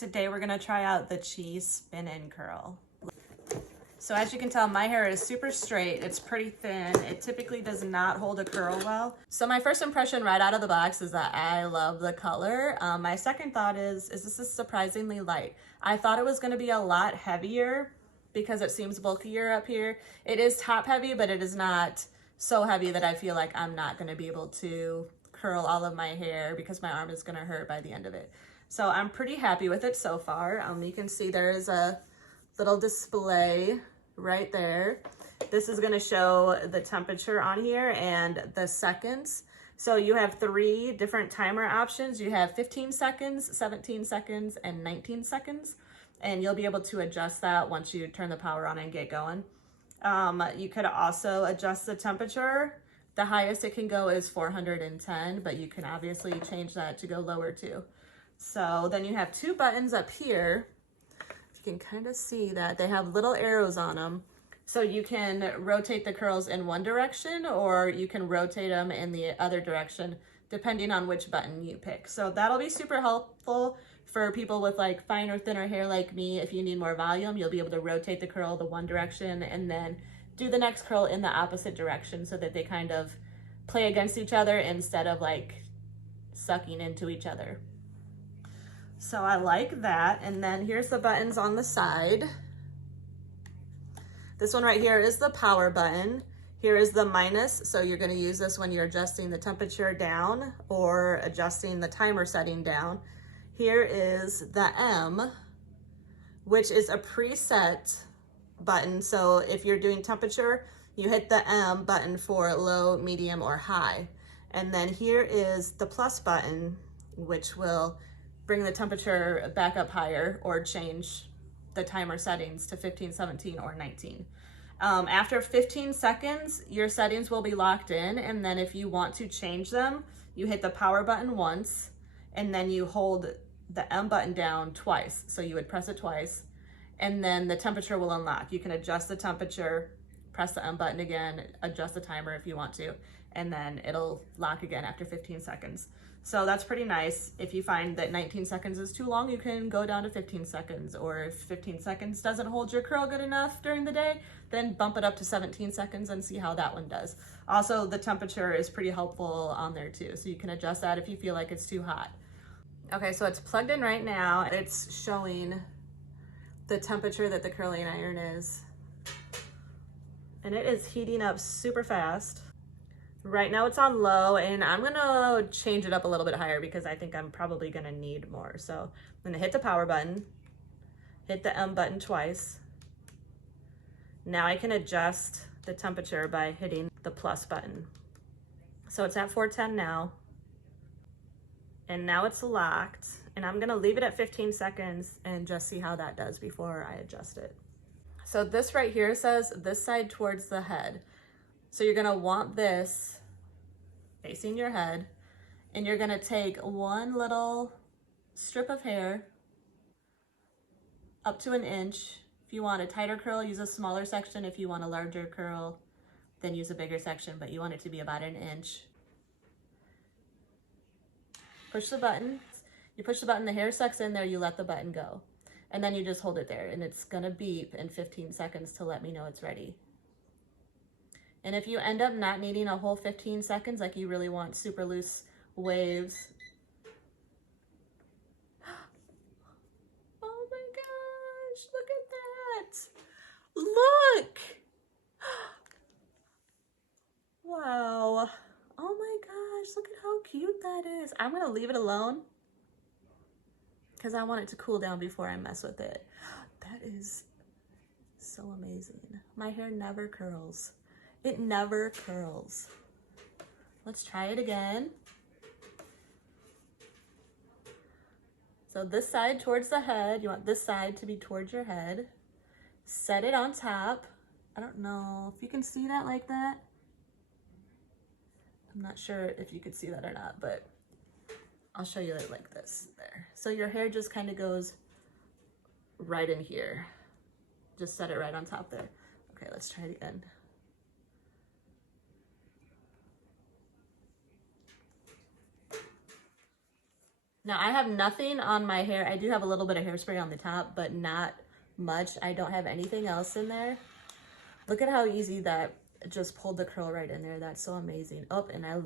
Today we're gonna try out the cheese spin and curl. So as you can tell, my hair is super straight. It's pretty thin. It typically does not hold a curl well. So my first impression right out of the box is that I love the color. My second thought is this is surprisingly light. I thought it was gonna be a lot heavier because it seems bulkier up here. It is top heavy, but it is not so heavy that I feel like I'm not gonna be able to curl all of my hair because my arm is gonna hurt by the end of it. So I'm pretty happy with it so far. You can see there is a little display right there. This is gonna show the temperature on here and the seconds. So you have 3 different timer options. You have 15 seconds, 17 seconds, and 19 seconds. And you'll be able to adjust that once you turn the power on and get going. You could also adjust the temperature. The highest it can go is 410, but you can obviously change that to go lower too. So then you have 2 buttons up here. You can kind of see that they have little arrows on them. So you can rotate the curls in one direction or you can rotate them in the other direction depending on which button you pick. So that'll be super helpful for people with like finer, thinner hair like me. If you need more volume, you'll be able to rotate the curl the one direction and then do the next curl in the opposite direction so that they kind of play against each other instead of like sucking into each other. So I like that. And then here's the buttons on the side. This one right here is the power button. Here is the minus. So you're going to use this when you're adjusting the temperature down or adjusting the timer setting down. Here is the M, which is a preset button. So if you're doing temperature, you hit the M button for low, medium, or high. And then here is the plus button, which will bring the temperature back up higher or change the timer settings to 15, 17, or 19. After 15 seconds, your settings will be locked in. And then if you want to change them, you hit the power button once and then you hold the M button down twice. So you would press it twice and then the temperature will unlock. You can adjust the temperature, press the M button again, adjust the timer if you want to, and then it'll lock again after 15 seconds. So that's pretty nice. If you find that 19 seconds is too long, you can go down to 15 seconds. Or if 15 seconds doesn't hold your curl good enough during the day, then bump it up to 17 seconds and see how that one does. Also, the temperature is pretty helpful on there too. So you can adjust that if you feel like it's too hot. Okay, so it's plugged in right now. It's showing the temperature that the curling iron is. And it is heating up super fast. Right now it's on low and I'm gonna change it up a little bit higher because I think I'm probably gonna need more. So I'm gonna hit the power button, hit the M button twice. Now I can adjust the temperature by hitting the plus button. So it's at 410 now. And now it's locked and I'm gonna leave it at 15 seconds and just see how that does before I adjust it. So this right here says this side towards the head. So you're gonna want this facing your head and you're gonna take one little strip of hair up to 1 inch. If you want a tighter curl, use a smaller section. If you want a larger curl, then use a bigger section, but you want it to be about 1 inch. Push the button. You push the button, the hair sucks in there, you let the button go. And then you just hold it there and it's gonna beep in 15 seconds to let me know it's ready. And if you end up not needing a whole 15 seconds, like you really want super loose waves. Oh my gosh, look at that. Look. Wow. Oh my gosh, look at how cute that is. I'm gonna leave it alone because I want it to cool down before I mess with it. That is so amazing. My hair never curls. It never curls. Let's try it again. So this side towards the head, you want this side to be towards your head. Set it on top. I don't know if you can see that like that. I'm not sure if you could see that or not, but I'll show you it like this there. So your hair just kind of goes right in here. Just set it right on top there. Okay, let's try it again. Now I have nothing on my hair. I do have a little bit of hairspray on the top, but not much. I don't have anything else in there. Look at how easy that just pulled the curl right in there. That's so amazing. Oh, and I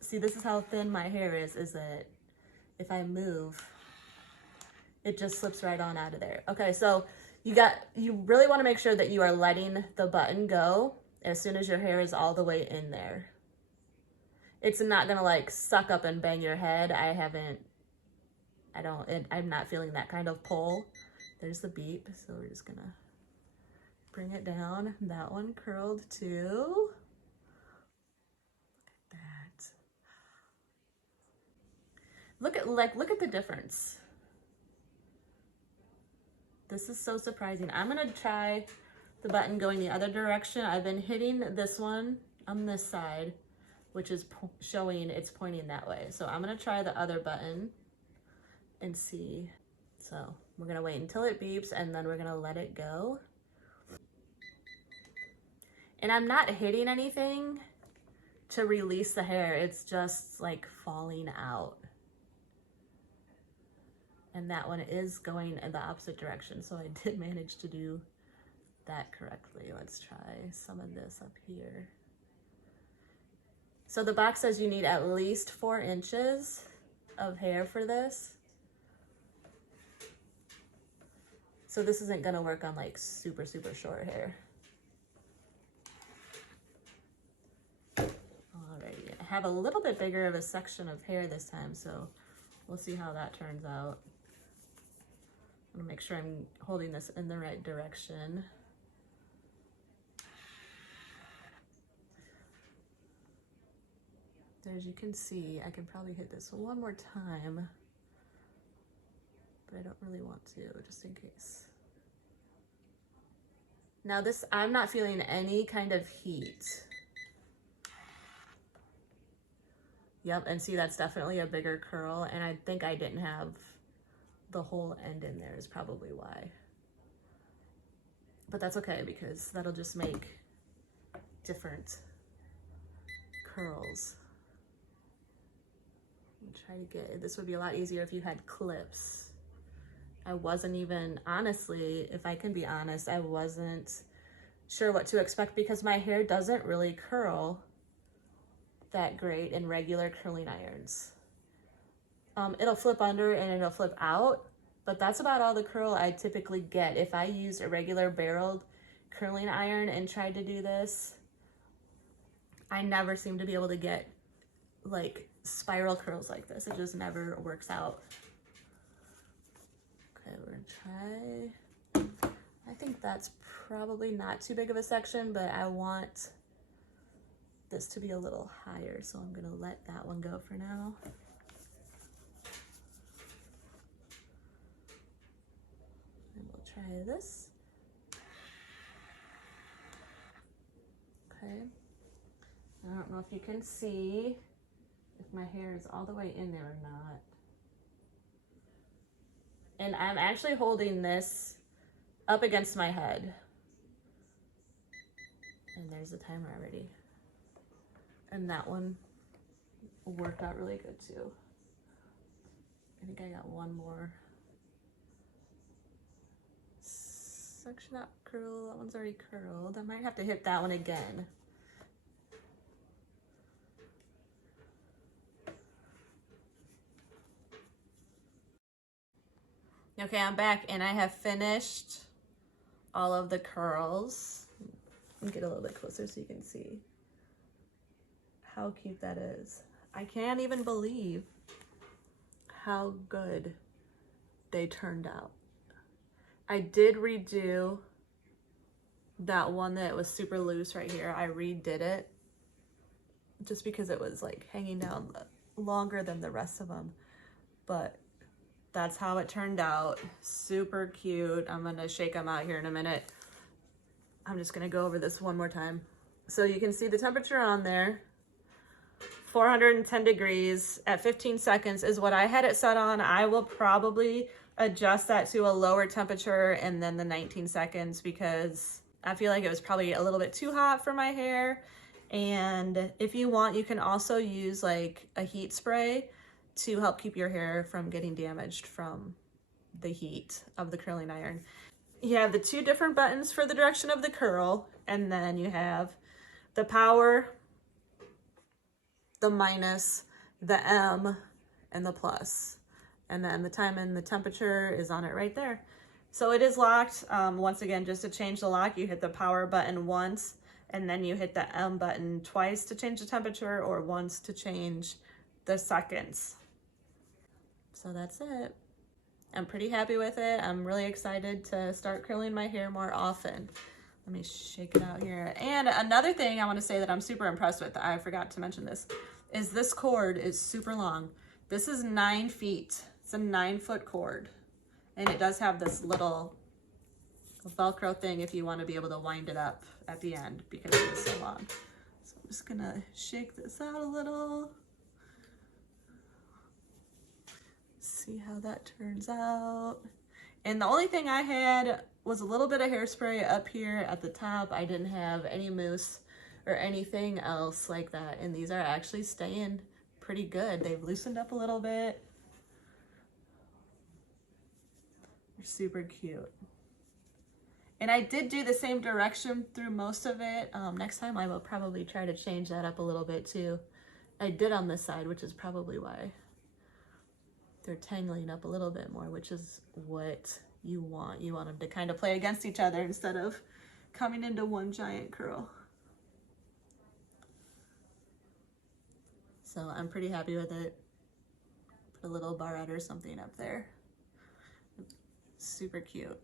see, this is how thin my hair is that if I move, it just slips right on out of there. Okay, so you really want to make sure that you are letting the button go as soon as your hair is all the way in there. It's not gonna like suck up and bang your head. I'm not feeling that kind of pull. There's the beep, so we're just gonna bring it down. That one curled too. Look at that. Look at the difference. This is so surprising. I'm gonna try the button going the other direction. I've been hitting this one on this side, which is showing it's pointing that way. So I'm gonna try the other button and see. So we're gonna wait until it beeps and then we're gonna let it go. And I'm not hitting anything to release the hair. It's just like falling out. And that one is going in the opposite direction. So I did manage to do that correctly. Let's try some of this up here. So the box says you need at least 4 inches of hair for this. So this isn't gonna work on like super, super short hair. Alrighty, I have a little bit bigger of a section of hair this time, so we'll see how that turns out. I'm gonna make sure I'm holding this in the right direction. As you can see, I can probably hit this one more time, but I don't really want to, just in case. Now this, I'm not feeling any kind of heat. Yep, and see, that's definitely a bigger curl, and I think I didn't have the whole end in there is probably why. But that's okay, because that'll just make different curls. Try to get, this would be a lot easier if you had clips. I wasn't even, honestly, if I can be honest, I wasn't sure what to expect because my hair doesn't really curl that great in regular curling irons. It'll flip under and it'll flip out, but that's about all the curl I typically get. If I use a regular barreled curling iron and tried to do this, I never seem to be able to get like spiral curls like this. It just never works out. Okay, we're gonna try. I think that's probably not too big of a section, but I want this to be a little higher, so I'm gonna let that one go for now. And we'll try this. Okay. I don't know if you can see if my hair is all the way in there or not. And I'm actually holding this up against my head. And there's the timer already. And that one worked out really good too. I think I got one more section up curl. That one's already curled. I might have to hit that one again. Okay, I'm back and I have finished all of the curls. Let me get a little bit closer so you can see how cute that is. I can't even believe how good they turned out. I did redo that one that was super loose right here. I redid it just because it was like hanging down longer than the rest of them, but that's how it turned out. Super cute. I'm gonna shake them out here in a minute. I'm just gonna go over this one more time. So you can see the temperature on there, 410 degrees at 15 seconds is what I had it set on. I will probably adjust that to a lower temperature and then the 19 seconds because I feel like it was probably a little bit too hot for my hair. And if you want, you can also use like a heat spray to help keep your hair from getting damaged from the heat of the curling iron. You have the two different buttons for the direction of the curl, and then you have the power, the minus, the M, and the plus. And then the time and the temperature is on it right there. So it is locked. Once again, just to change the lock, you hit the power button once, and then you hit the M button twice to change the temperature, or once to change the seconds. So that's it. I'm pretty happy with it. I'm really excited to start curling my hair more often. Let me shake it out here. And another thing I want to say that I'm super impressed with, I forgot to mention this cord is super long. This is 9 feet. It's a 9-foot cord. And it does have this little Velcro thing if you want to be able to wind it up at the end because it is so long. So I'm just gonna shake this out a little. See how that turns out. And the only thing I had was a little bit of hairspray up here at the top. I didn't have any mousse or anything else like that. And these are actually staying pretty good. They've loosened up a little bit. They're super cute. And I did do the same direction through most of it. Next time I will probably try to change that up a little bit too. I did on this side, which is probably why they're tangling up a little bit more, which is what you want. You want them to kind of play against each other instead of coming into one giant curl. So I'm pretty happy with it. Put a little barrette or something up there. Super cute.